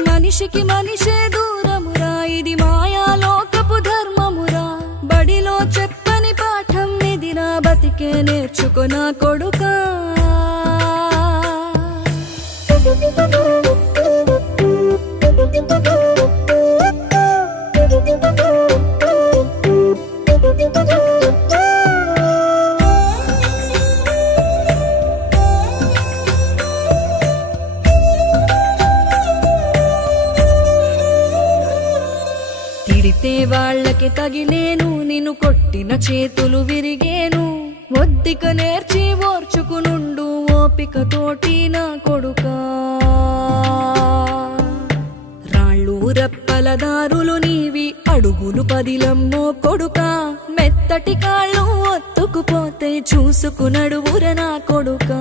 మనిషికి మనిషే దూరమురా ఇది మాయాలోకపు ధర్మమురా బడిలో చెప్పని పాఠం ఇదిరా బతికే నేర్చుకో నా కొడుకా తిడితే వాళ్ళకి తగిలేను నిన్ను కొట్టిన చేతులు విరిగేను ఒద్దిక నేర్చి ఓర్చుకునుండు ఓపిక తోటి నా కొడుకా రాళ్ళు రెప్పల దారులు నీవి అడుగులు పదిలమ్మో కొడుకా మెత్తటి కాళ్ళు ఒత్తుకుపోతే చూసుకునడువుర నా కొడుకా